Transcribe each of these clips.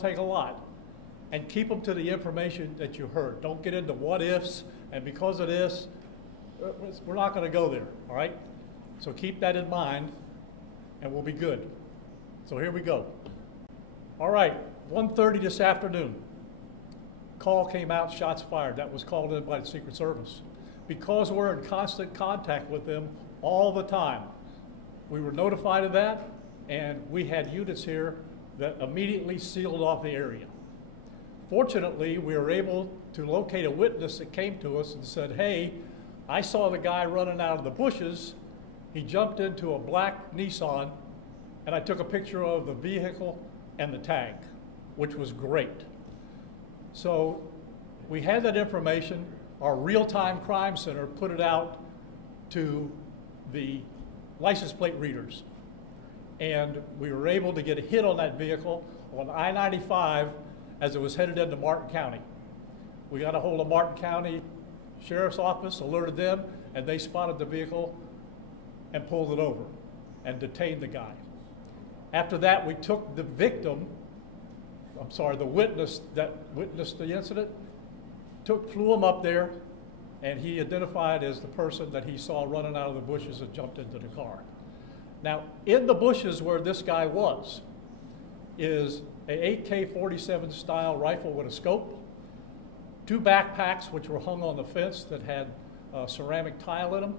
take a lot. And keep them to the information that you heard. Don't get into what ifs, and because of this, we're not going to go there, all right? So keep that in mind, and we'll be good. So here we go. All right, 1:30 this afternoon. Call came out, shots fired. That was called in by the Secret Service. Because we're in constant contact with them all the time, we were notified of that, and we had units here that immediately sealed off the area. Fortunately, we were able to locate a witness that came to us and said, hey, I saw the guy running out of the bushes. He jumped into a black Nissan, and I took a picture of the vehicle and the tag, which was great. So we had that information. Our real-time crime center put it out to the license plate readers. And we were able to get a hit on that vehicle on I-95 as it was headed into Martin County. We got a hold of Martin County Sheriff's Office, alerted them, and they spotted the vehicle and pulled it over and detained the guy. After that, we took the victim, the witness that witnessed the incident, flew him up there, and he identified as the person that he saw running out of the bushes and jumped into the car. Now, in the bushes where this guy was is a AK-47 style rifle with a scope, 2 backpacks which were hung on the fence that had ceramic tile in them,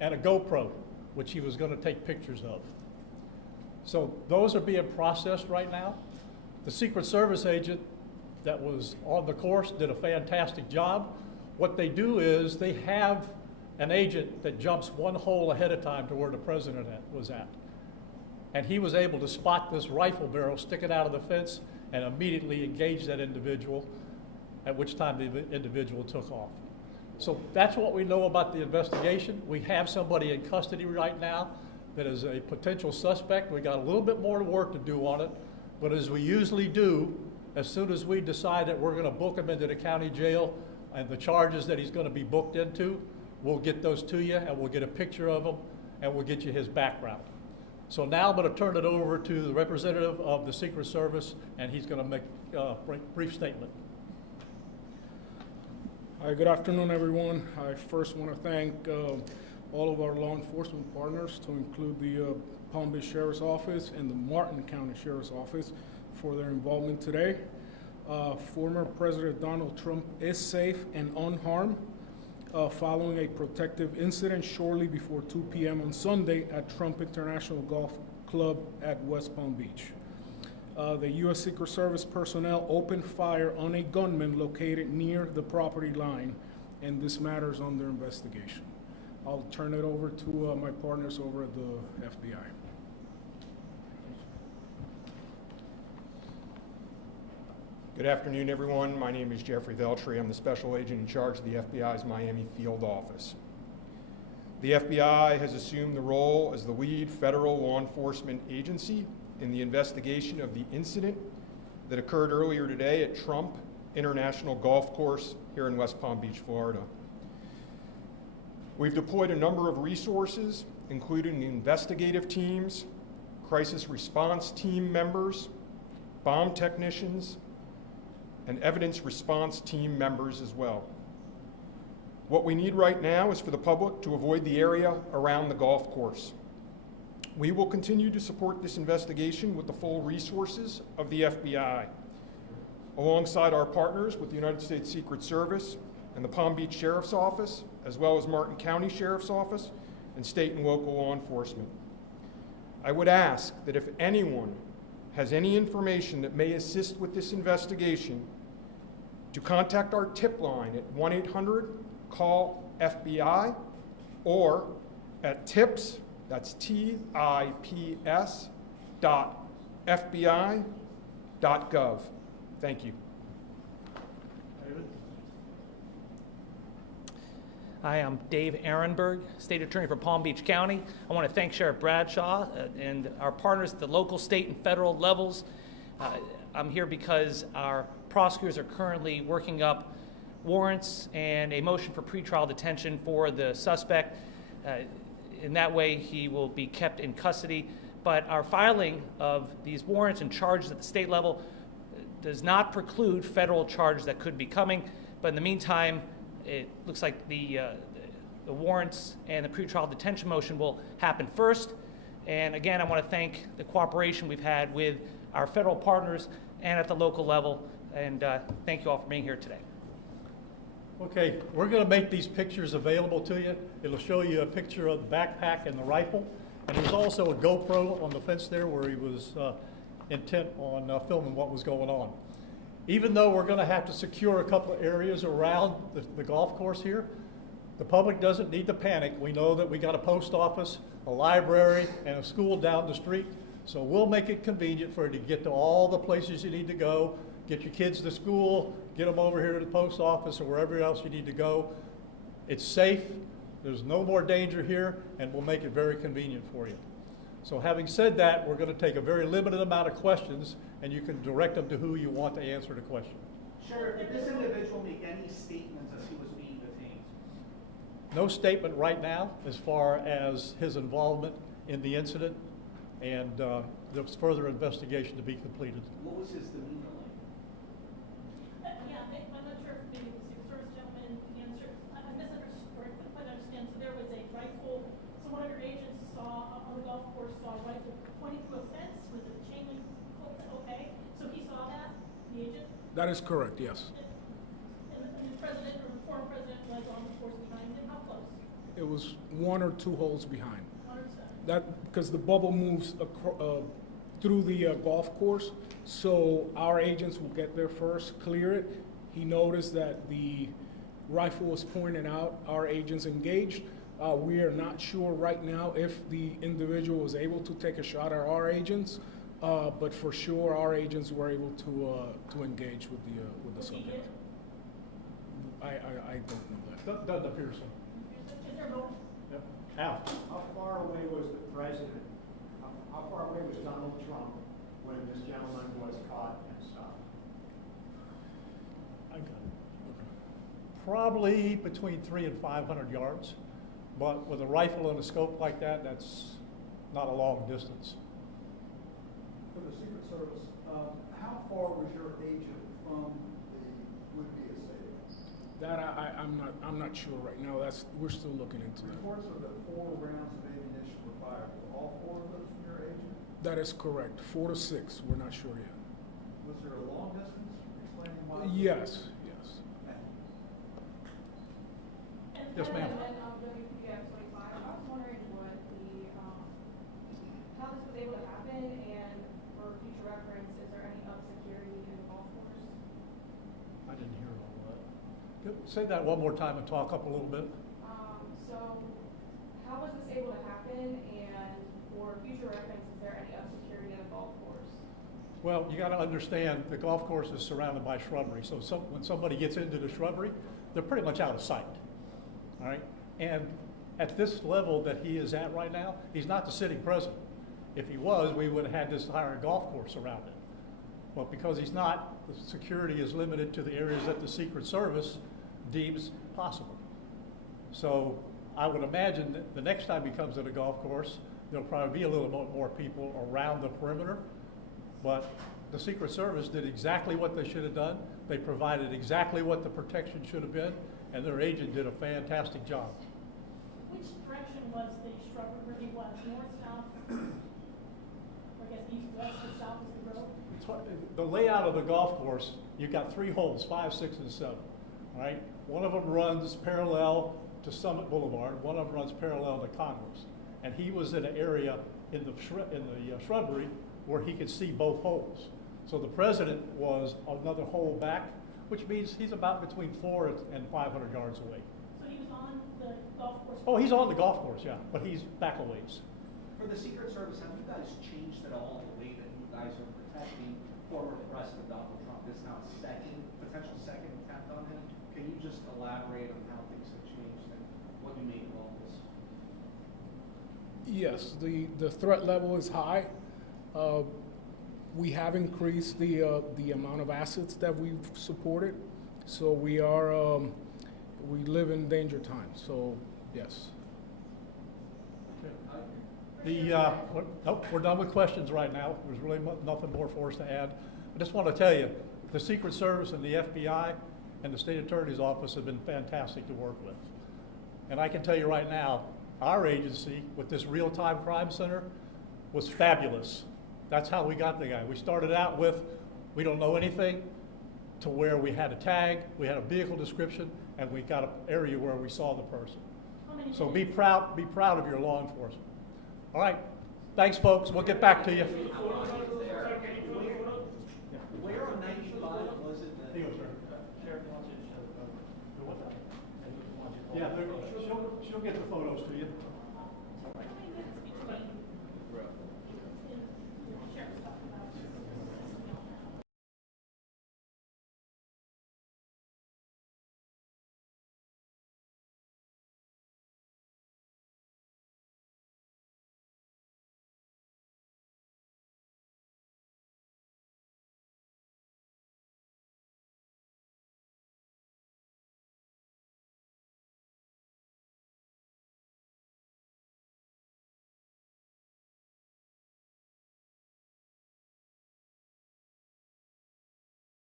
and a GoPro, which he was going to take pictures of. So those are being processed right now. The Secret Service agent that was on the course did a fantastic job. What they do is they have an agent that jumps one hole ahead of time to where the president was at. And he was able to spot this rifle barrel sticking out of the fence and immediately engage that individual, at which time the individual took off. So that's what we know about the investigation. We have somebody in custody right now that is a potential suspect. We got a little bit more work to do on it, but as we usually do, as soon as we decide that we're going to book him into the county jail and the charges that he's going to be booked into, we'll get those to you and we'll get a picture of him and we'll get you his background. So now I'm going to turn it over to the representative of the Secret Service, and he's going to make a brief statement. Hi, good afternoon, everyone. I first want to thank all of our law enforcement partners, to include the Palm Beach Sheriff's Office and the Martin County Sheriff's Office, for their involvement today. Former President Donald Trump is safe and unharmed following a protective incident shortly before 2 p.m. on Sunday at Trump International Golf Club at West Palm Beach. The U.S. Secret Service personnel opened fire on a gunman located near the property line, and this matter is under investigation. I'll turn it over to my partners over at the FBI. Good afternoon, everyone. My name is Jeffrey Veltri. I'm the special agent in charge of the FBI's Miami field office. The FBI has assumed the role as the lead federal law enforcement agency in the investigation of the incident that occurred earlier today at Trump International Golf Course here in West Palm Beach, Florida. We've deployed a number of resources, including investigative teams, crisis response team members, bomb technicians, and evidence response team members as well. What we need right now is for the public to avoid the area around the golf course. We will continue to support this investigation with the full resources of the FBI, alongside our partners with the United States Secret Service and the Palm Beach Sheriff's Office, as well as Martin County Sheriff's Office and state and local law enforcement. I would ask that if anyone has any information that may assist with this investigation, to contact our tip line at 1-800-CALL-FBI or at tips, that's TIPS, .fbi.gov. Thank you. David? Hi, I'm Dave Ehrenberg, State Attorney for Palm Beach County. I want to thank Sheriff Bradshaw and our partners at the local, state, and federal levels. I'm here because our prosecutors are currently working up warrants and a motion for pretrial detention for the suspect. In that way, he will be kept in custody. But our filing of these warrants and charges at the state level does not preclude federal charges that could be coming, but in the meantime, it looks like the warrants and the pretrial detention motion will happen first. And again, I want to thank the cooperation we've had with our federal partners and at the local level, and thank you all for being here today. Okay, we're going to make these pictures available to you. It'll show you a picture of the backpack and the rifle. And there's also a GoPro on the fence there where he was intent on filming what was going on. Even though we're going to have to secure a couple of areas around the golf course here, the public doesn't need to panic. We know that we got a post office, a library, and a school down the street. So we'll make it convenient for you to get to all the places you need to go, get your kids to school, get them over here to the post office or wherever else you need to go. It's safe, there's no more danger here, and we'll make it very convenient for you. So having said that, we're going to take a very limited amount of questions, and you can direct them to who you want to answer the question. Sheriff, did this individual make any statements as he was being detained? No statement right now as far as his involvement in the incident, and there's further investigation to be completed. What was his demeanor like? Yeah, I'm not sure if maybe the Secret Service gentleman answered. I misunderstood, or I couldn't quite understand. So there was a rifle, so one of your agents saw, on the golf course, saw a rifle pointing to a fence with a chain link hook, okay? So he saw that, the agent? That is correct, yes. And the president or the former president was on the course behind him, how close? It was 1 or 2 holes behind. 1 or 2? That, because the bubble moves through the golf course, so our agents will get there first, clear it. He noticed that the rifle was pointed out, our agents engaged. We are not sure right now if the individual was able to take a shot at our agents, but for sure our agents were able to engage with the subject. I don't know that. Doesn't appear so. Is there a vote? Yep. Al? How far away was the president, how far away was Donald Trump when this gentleman was caught and stopped? I got it. Probably between 300 and 500 yards, but with a rifle and a scope like that, that's not a long distance. For the Secret Service, how far was your agent from the would-be assailant? That I'm not sure right now. We're still looking into that. Reports of the 4 rounds of ammunition were fired. Were all 4 of those from your agent? That is correct. 4 to 6. We're not sure yet. Was there a long distance? Explaining why? Yes. Yes, ma'am. WPF 25. I was wondering what how this was able to happen, and for future reference, is there any up security in the golf course? I didn't hear all that. Say that one more time and talk up a little bit. So how was this able to happen, and for future reference, is there any up security in the golf course? Well, you got to understand the golf course is surrounded by shrubbery. So when somebody gets into the shrubbery, they're pretty much out of sight. All right? And at this level that he is at right now, he's not the sitting president. If he was, we would have had this entire golf course around it. But because he's not, the security is limited to the areas that the Secret Service deems possible. So I would imagine that the next time he comes to the golf course, there'll probably be a little bit more people around the perimeter. But the Secret Service did exactly what they should have done. They provided exactly what the protection should have been, and their agent did a fantastic job. Which direction was the shrubbery where he was? North, south? Or I guess east, west, or south is the road? The layout of the golf course, you've got 3 holes, 5, 6, and 7. All right? One of them runs parallel to Summit Boulevard. One of them runs parallel to Congress. And he was in an area in the shrubbery where he could see both holes. So the president was another hole back, which means he's about between 400 and 500 yards away. So he was on the golf course? Oh, he's on the golf course, yeah, but he's back a ways. For the Secret Service, have you guys changed at all the way that you guys are protecting former President Donald Trump? This now potential second attempt on him. Can you just elaborate on how things have changed and what you make of all this? Yes, the threat level is high. We have increased the amount of assets that we've supported, so we live in danger times. So yes. Nope, we're done with questions right now. There's really nothing more for us to add. I just want to tell you, The Secret Service and the FBI and the State Attorney's Office have been fantastic to work with. And I can tell you right now, our agency with this real-time crime center was fabulous. That's how we got the guy. We started out with, we don't know anything, to where we had a tag, we had a vehicle description, and we got an area where we saw the person. How many So minutes? be proud of your law enforcement. All right, thanks, folks. We'll get back to you. Where on 95 was it that? Here, sir. Sheriff wants you to show the photo. Yeah, she'll get the photos too.